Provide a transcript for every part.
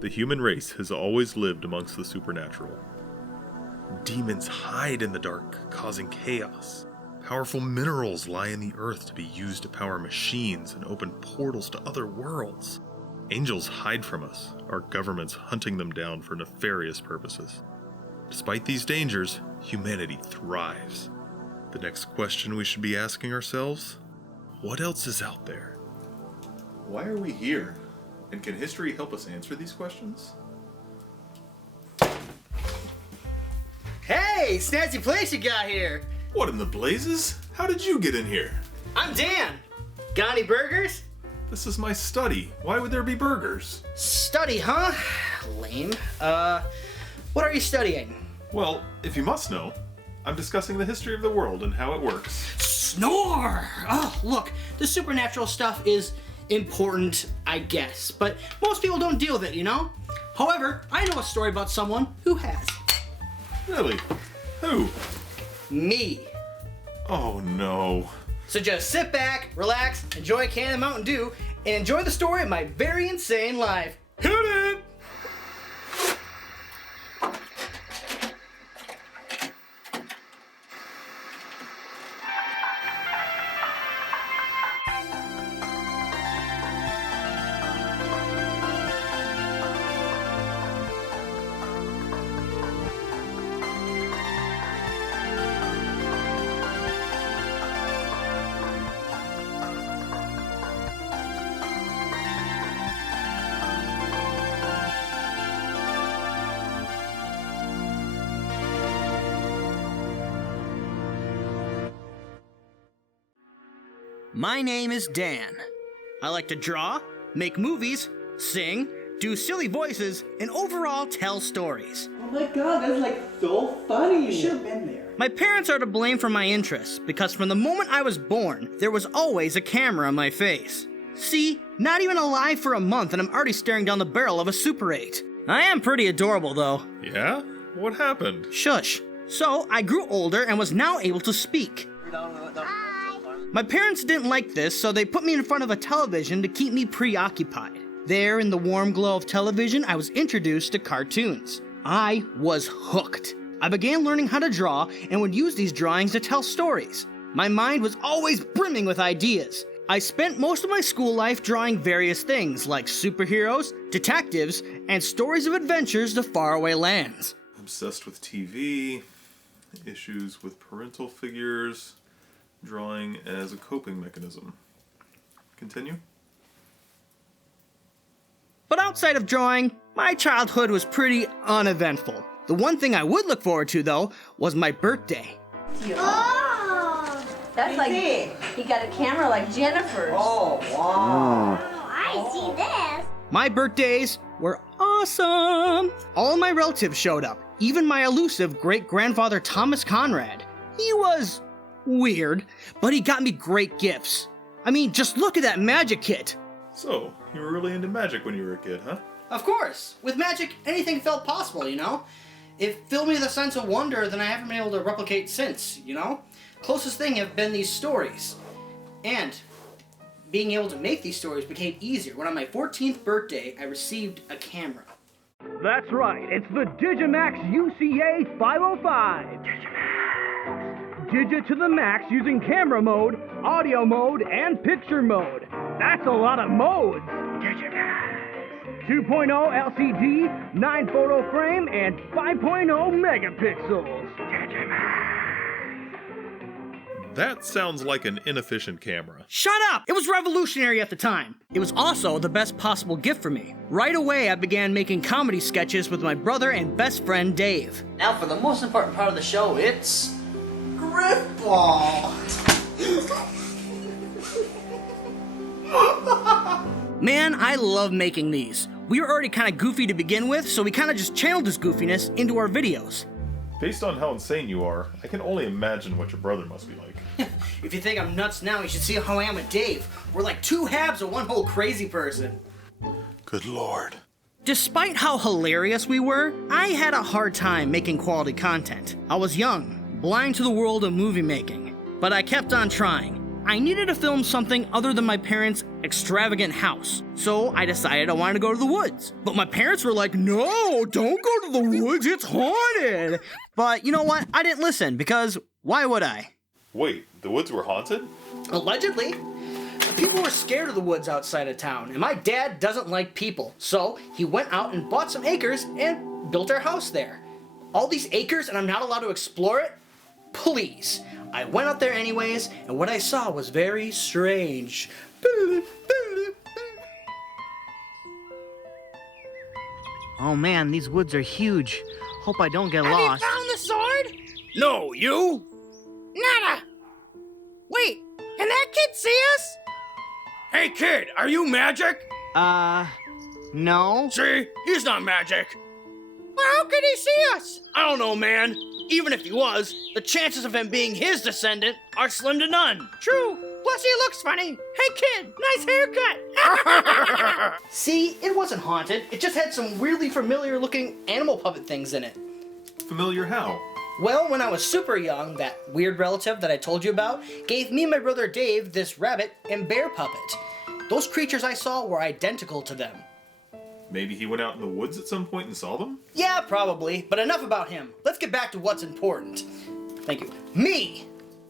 The human race has always lived amongst the supernatural. Demons hide in the dark, causing chaos. Powerful minerals lie in the earth to be used to power machines and open portals to other worlds. Angels hide from us, our governments hunting them down for nefarious purposes. Despite these dangers, humanity thrives. The next question we should be asking ourselves, what else is out there? Why are we here? And can history help us answer these questions? Hey, snazzy place you got here. What in the blazes? How did you get in here? I'm Dan. Got any burgers? This is my study. Why would there be burgers? Study, huh? Lame. What are you studying? Well, if you must know, I'm discussing the history of the world and how it works. Snore! Oh, look, the supernatural stuff is important, I guess, but most people don't deal with it, you know? However, I know a story about someone who has. Really? Who? Me. Oh no. So just sit back, relax, enjoy a can of Mountain Dew, and enjoy the story of my very insane life. Hit it! My name is Dan. I like to draw, make movies, sing, do silly voices, and overall tell stories. Oh my god, that's like so funny. You should have been there. My parents are to blame for my interests, because from the moment I was born, there was always a camera on my face. See, not even alive for a month and I'm already staring down the barrel of a Super 8. I am pretty adorable though. Yeah? What happened? Shush. So, I grew older and was now able to speak. My parents didn't like this, so they put me in front of a television to keep me preoccupied. There, in the warm glow of television, I was introduced to cartoons. I was hooked. I began learning how to draw and would use these drawings to tell stories. My mind was always brimming with ideas. I spent most of my school life drawing various things like superheroes, detectives, and stories of adventures to faraway lands. Obsessed with TV, issues with parental figures, drawing as a coping mechanism. Continue? But outside of drawing, my childhood was pretty uneventful. The one thing I would look forward to, though, was my birthday. Oh! That's like, he got a camera like Jennifer's. Oh, wow. Oh, I see this. My birthdays were awesome! All of my relatives showed up, even my elusive great-grandfather Thomas Conrad. He was weird, but he got me great gifts. I mean, just look at that magic kit. So, you were really into magic when you were a kid, huh? Of course. With magic, anything felt possible, you know? It filled me with a sense of wonder that I haven't been able to replicate since, you know? Closest thing have been these stories. And being able to make these stories became easier when on my 14th birthday, I received a camera. That's right, it's the Digimax UCA 505. Digit to the max using camera mode, audio mode, and picture mode. That's a lot of modes. Digimax. 2.0 LCD, 9 photo frame, and 5.0 megapixels. Digimax. That sounds like an inefficient camera. Shut up! It was revolutionary at the time. It was also the best possible gift for me. Right away, I began making comedy sketches with my brother and best friend Dave. Now for the most important part of the show, it's Griffball. Man, I love making these. We were already kind of goofy to begin with, so we kind of just channeled this goofiness into our videos. Based on how insane you are, I can only imagine what your brother must be like. If you think I'm nuts now, you should see how I am with Dave. We're like two halves of one whole crazy person. Good lord. Despite how hilarious we were, I had a hard time making quality content. I was young, blind to the world of movie making, but I kept on trying. I needed to film something other than my parents' extravagant house, so I decided I wanted to go to the woods. But my parents were like, no, don't go to the woods, it's haunted. But you know what? I didn't listen, because why would I? Wait, the woods were haunted? Allegedly. People were scared of the woods outside of town, and my dad doesn't like people, so he went out and bought some acres and built our house there. All these acres and I'm not allowed to explore it? Please. I went out there anyways, and what I saw was very strange. Oh man, these woods are huge. Hope I don't get lost. Have you found the sword? No, you? Nada! Wait, can that kid see us? Hey kid, are you magic? No. See, he's not magic. Well, how could he see us? I don't know, man. Even if he was, the chances of him being his descendant are slim to none. True. Plus he looks funny. Hey kid, nice haircut. See, it wasn't haunted. It just had some weirdly familiar looking animal puppet things in it. Familiar how? Well, when I was super young, that weird relative that I told you about gave me and my brother Dave this rabbit and bear puppet. Those creatures I saw were identical to them. Maybe he went out in the woods at some point and saw them? Yeah, probably, but enough about him. Let's get back to what's important. Thank you. Me!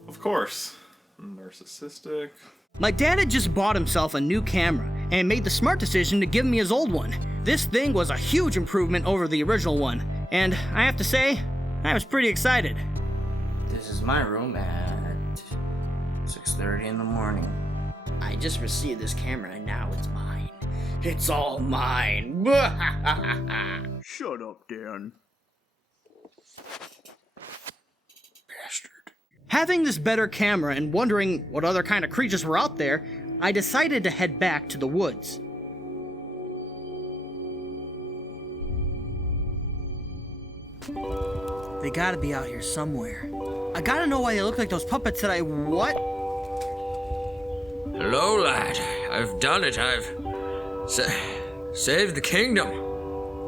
Of course. Narcissistic. My dad had just bought himself a new camera and made the smart decision to give me his old one. This thing was a huge improvement over the original one, and I have to say, I was pretty excited. This is my room at 6:30 in the morning. I just received this camera and now it's mine. It's all mine. Shut up, Dan. Bastard. Having this better camera and wondering what other kind of creatures were out there, I decided to head back to the woods. They gotta be out here somewhere. I gotta know why they look like those puppets that I... What? Hello, lad. I've done it. I've saved the kingdom.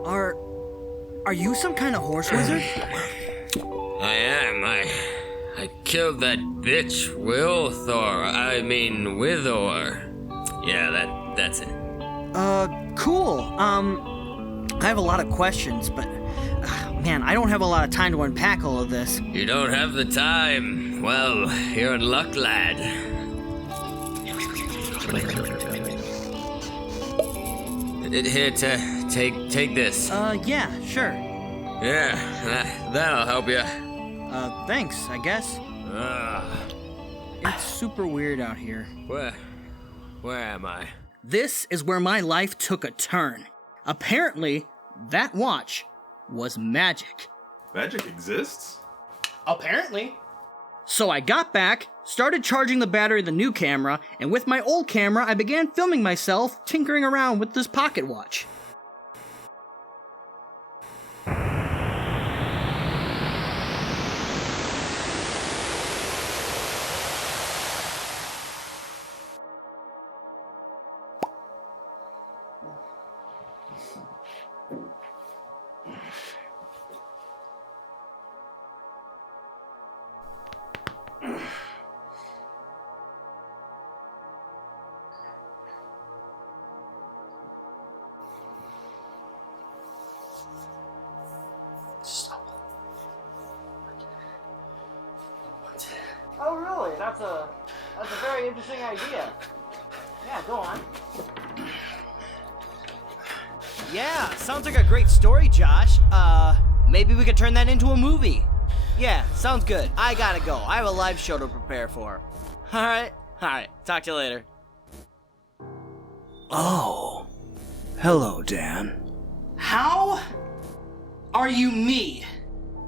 Are you some kind of horse wizard? I am. I killed that bitch, Withor. Yeah, that's it. Cool. I have a lot of questions, but... man, I don't have a lot of time to unpack all of this. You don't have the time. Well, you're in luck, lad. Here, take this. Yeah, sure. Yeah, that'll help you. Thanks, I guess. It's super weird out here. Where am I? This is where my life took a turn. Apparently, that watch was magic. Magic exists? Apparently. So I got back, started charging the battery of the new camera, and with my old camera, I began filming myself tinkering around with this pocket watch. Oh, really? That's a very interesting idea. Yeah, go on. Yeah, sounds like a great story, Josh. Maybe we could turn that into a movie. Yeah, sounds good. I gotta go. I have a live show to prepare for. Alright. Talk to you later. Oh. Hello, Dan. How are you me?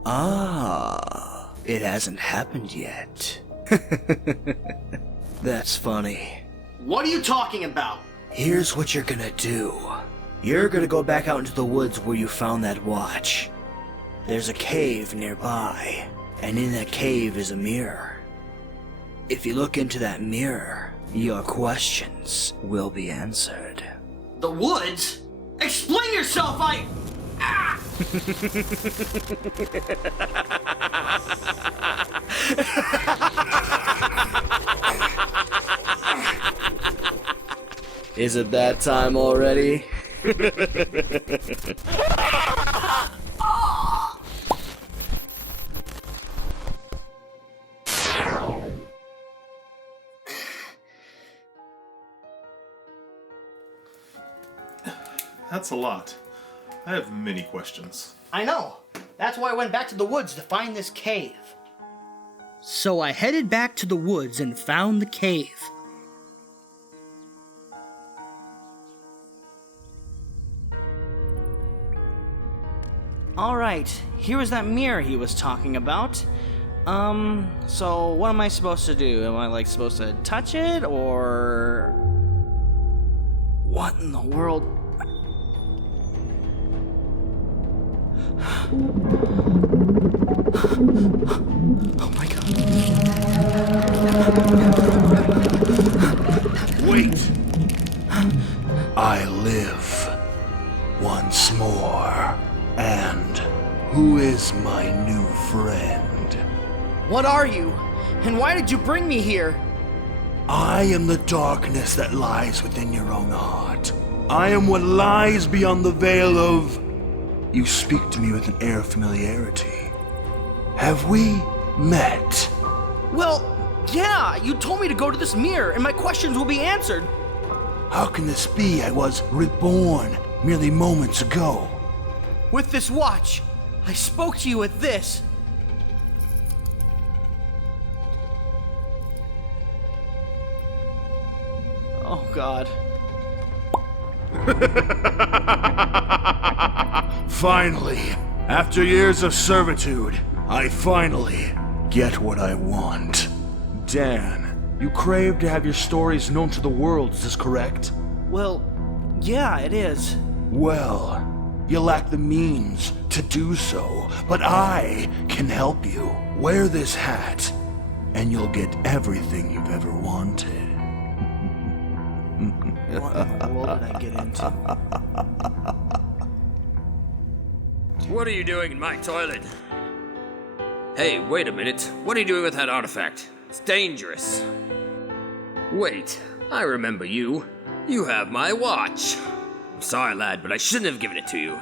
Ah, it hasn't happened yet. That's funny. What are you talking about? Here's what you're gonna do. You're gonna go back out into the woods where you found that watch. There's a cave nearby, and in that cave is a mirror. If you look into that mirror, your questions will be answered. The woods? Explain yourself, Is it that time already? That's a lot. I have many questions. I know. That's why I went back to the woods to find this cave. So I headed back to the woods and found the cave. Alright, here was that mirror he was talking about. So what am I supposed to do? Am I, supposed to touch it, or... What in the world? Oh my god. Wait! I live once more. And who is my new friend? What are you? And why did you bring me here? I am the darkness that lies within your own heart. I am what lies beyond the veil of... You speak to me with an air of familiarity. Have we met? Well, yeah, you told me to go to this mirror and my questions will be answered. How can this be? I was reborn merely moments ago. With this watch. I spoke to you with this. Oh, God. Finally, after years of servitude, I finally get what I want. Dan, you crave to have your stories known to the world, is this correct? Well, yeah, it is. Well, you lack the means to do so, but I can help you. Wear this hat, and you'll get everything you've ever wanted. What in the world did I get into? What are you doing in my toilet? Hey, wait a minute. What are you doing with that artifact? It's dangerous. Wait, I remember you. You have my watch. I'm sorry, lad, but I shouldn't have given it to you.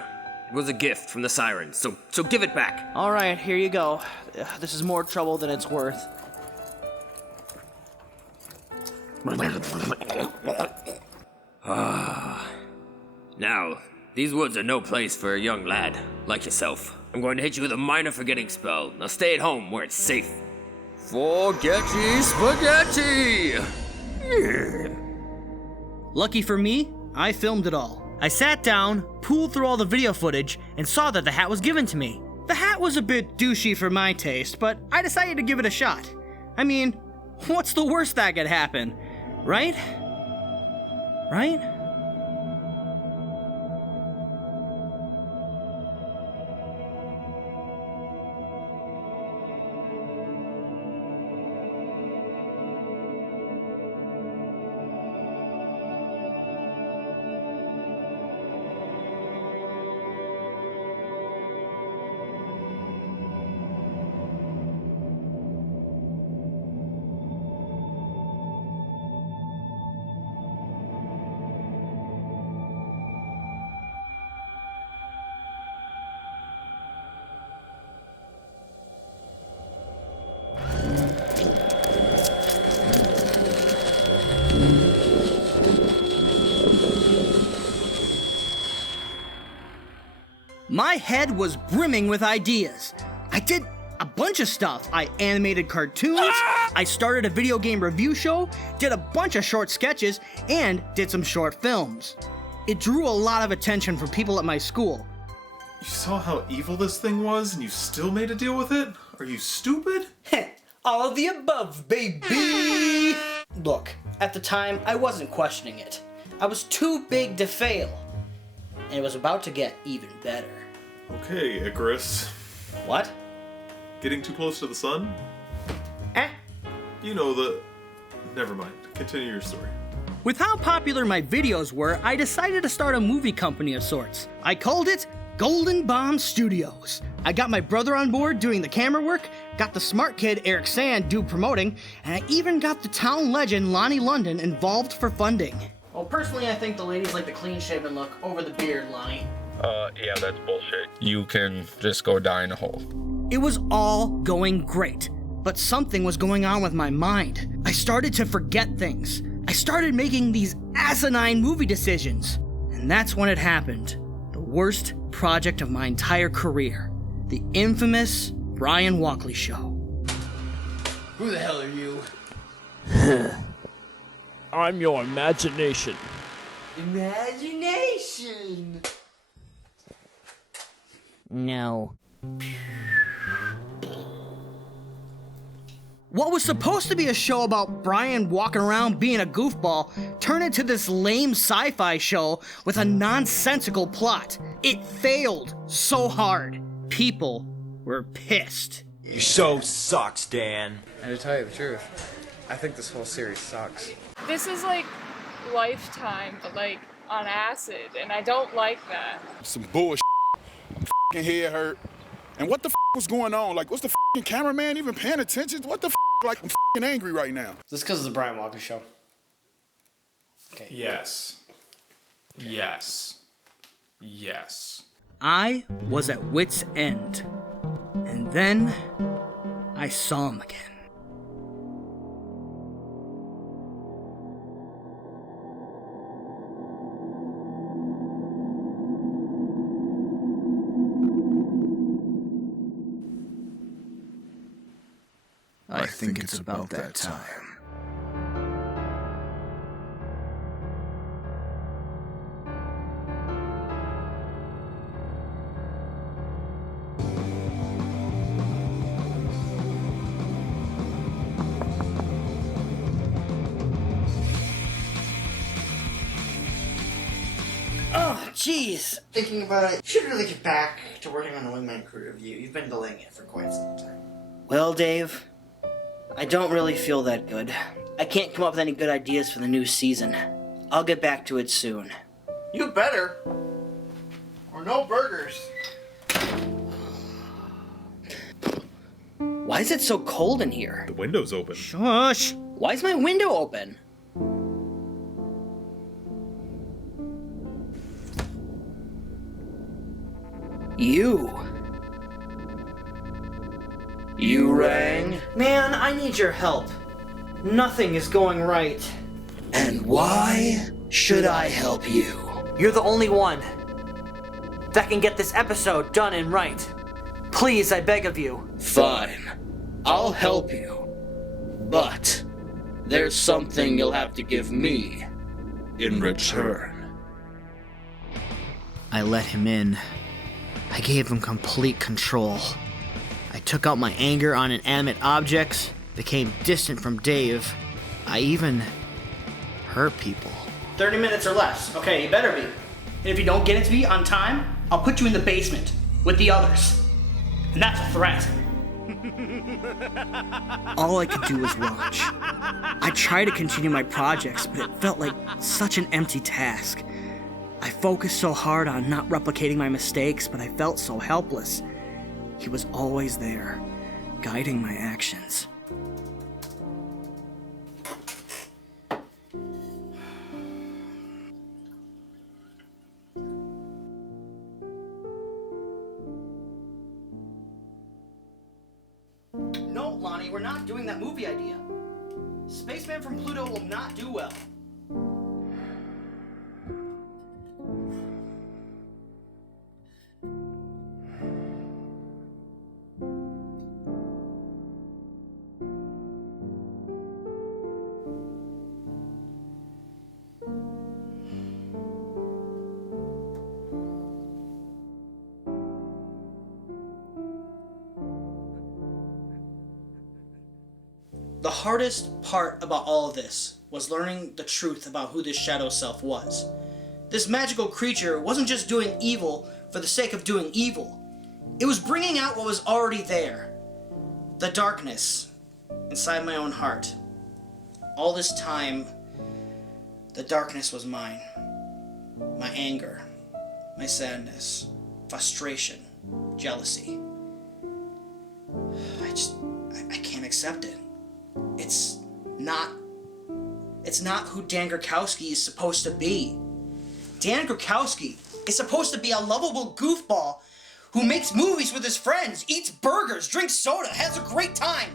It was a gift from the Sirens, so give it back. All right, here you go. This is more trouble than it's worth. Now, these woods are no place for a young lad like yourself. I'm going to hit you with a minor forgetting spell. Now stay at home where it's safe. Forgetty spaghetti! Lucky for me, I filmed it all. I sat down, pooled through all the video footage, and saw that the hat was given to me. The hat was a bit douchey for my taste, but I decided to give it a shot. I mean, what's the worst that could happen? Right? Right? My head was brimming with ideas. I did a bunch of stuff. I animated cartoons, I started a video game review show, did a bunch of short sketches, and did some short films. It drew a lot of attention from people at my school. You saw how evil this thing was and you still made a deal with it? Are you stupid? All of the above, baby! Look, at the time, I wasn't questioning it. I was too big to fail. And it was about to get even better. Okay, Icarus. What? Getting too close to the sun? Eh? You know the... Never mind. Continue your story. With how popular my videos were, I decided to start a movie company of sorts. I called it Golden Bomb Studios. I got my brother on board doing the camera work, got the smart kid Eric Sand do promoting, and I even got the town legend Lonnie London involved for funding. Well, personally, I think the ladies like the clean-shaven look over the beard, Lonnie. Yeah, that's bullshit. You can just go die in a hole. It was all going great, but something was going on with my mind. I started to forget things. I started making these asinine movie decisions. And that's when it happened. The worst project of my entire career. The infamous Brian Walkley Show. Who the hell are you? I'm your imagination. Imagination! No. What was supposed to be a show about Brian walking around being a goofball turned into this lame sci-fi show with a nonsensical plot. It failed so hard. People were pissed. Your show sucks, Dan. And to tell you the truth, I think this whole series sucks. This is like Lifetime, but like on acid, and I don't like that. Some bullshit. F***ing head hurt. And what the f*** was going on? Like, was the f***ing cameraman even paying attention? What the f***? Like, I'm f***ing angry right now. Is this because of the Brian Walkley Show? Okay. Yes. Yes. Yes. I was at wit's end. And then I saw him again. I think it's about that time. Oh, jeez. Thinking about it, you should really get back to working on the Wingman crew review. You've been delaying it for quite some time. Well, Dave, I don't really feel that good. I can't come up with any good ideas for the new season. I'll get back to it soon. You better. Or no burgers. Why is it so cold in here? The window's open. Shush! Why is my window open? You rang? Man, I need your help. Nothing is going right. And why should I help you? You're the only one that can get this episode done and right. Please, I beg of you. Fine. I'll help you. But there's something you'll have to give me in return. I let him in. I gave him complete control. I took out my anger on inanimate objects, became distant from Dave. I even hurt people. 30 minutes or less. Okay, you better be. And if you don't get it to me on time, I'll put you in the basement with the others. And that's a threat. All I could do was watch. I tried to continue my projects, but it felt like such an empty task. I focused so hard on not replicating my mistakes, but I felt so helpless. He was always there, guiding my actions. No, Lonnie, we're not doing that movie idea. Spaceman from Pluto will not do well. The hardest part about all of this was learning the truth about who this shadow self was. This magical creature wasn't just doing evil for the sake of doing evil. It was bringing out what was already there. The darkness inside my own heart. All this time, the darkness was mine. My anger, my sadness, frustration, jealousy. I can't accept it. It's not who Dan Gurkowski is supposed to be. Dan Gurkowski is supposed to be a lovable goofball who makes movies with his friends, eats burgers, drinks soda, has a great time,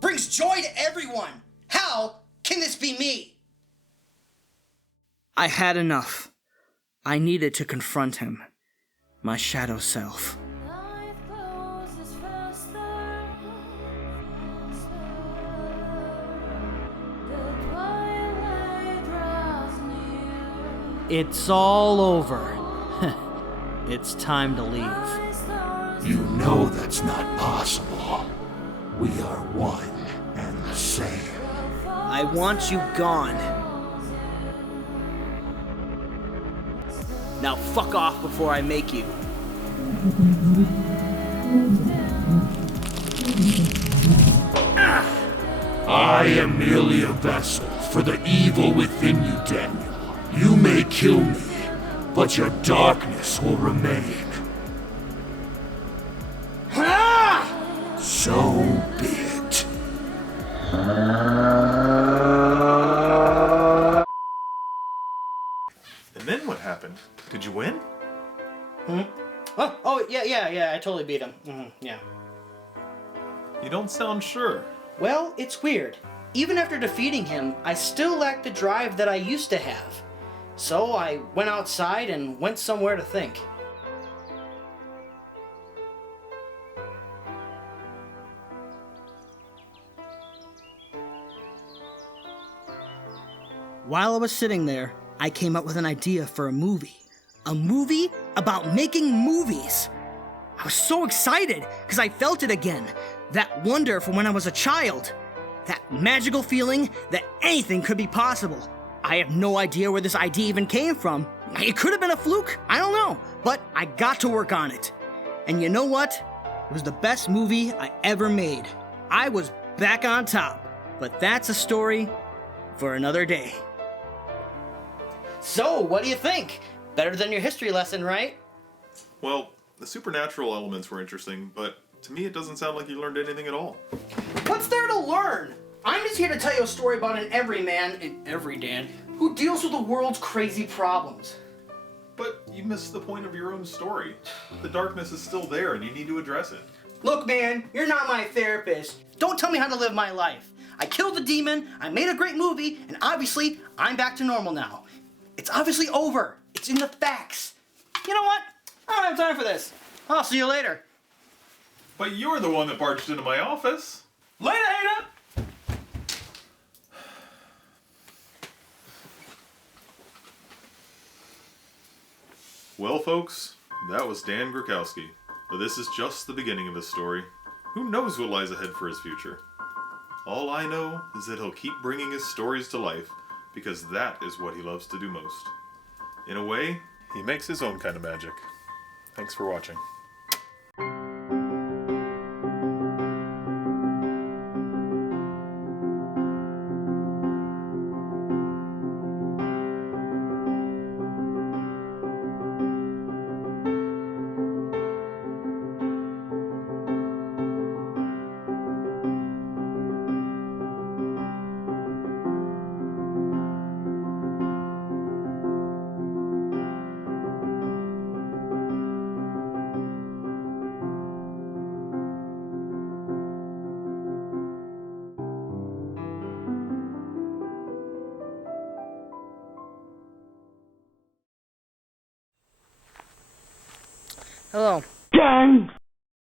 brings joy to everyone. How can this be me? I had enough. I needed to confront him, my shadow self. It's all over. It's time to leave. You know that's not possible. We are one and the same. I want you gone. Now fuck off before I make you. I am merely a vessel for the evil within you, Daniel. You may kill me, but your darkness will remain. So be it. And then what happened? Did you win? Yeah, I totally beat him. Yeah. You don't sound sure. Well, it's weird. Even after defeating him, I still lack the drive that I used to have. So I went outside and went somewhere to think. While I was sitting there, I came up with an idea for a movie. A movie about making movies. I was so excited because I felt it again. That wonder from when I was a child. That magical feeling that anything could be possible. I have no idea where this idea even came from. It could have been a fluke, I don't know. But I got to work on it. And you know what? It was the best movie I ever made. I was back on top. But that's a story for another day. So, what do you think? Better than your history lesson, right? Well, the supernatural elements were interesting, but to me it doesn't sound like you learned anything at all. What's there to learn? I'm just here to tell you a story about an everyman who deals with the world's crazy problems. But you missed the point of your own story. The darkness is still there and you need to address it. Look, man, you're not my therapist. Don't tell me how to live my life. I killed the demon, I made a great movie, and obviously, I'm back to normal now. It's obviously over. It's in the facts. You know what? I don't have time for this. I'll see you later. But you're the one that barged into my office. Later, Ada! Well, folks, that was Dan Gurkowski. But this is just the beginning of his story. Who knows what lies ahead for his future? All I know is that he'll keep bringing his stories to life, because that is what he loves to do most. In a way, he makes his own kind of magic. Thanks for watching. Hello. Gang!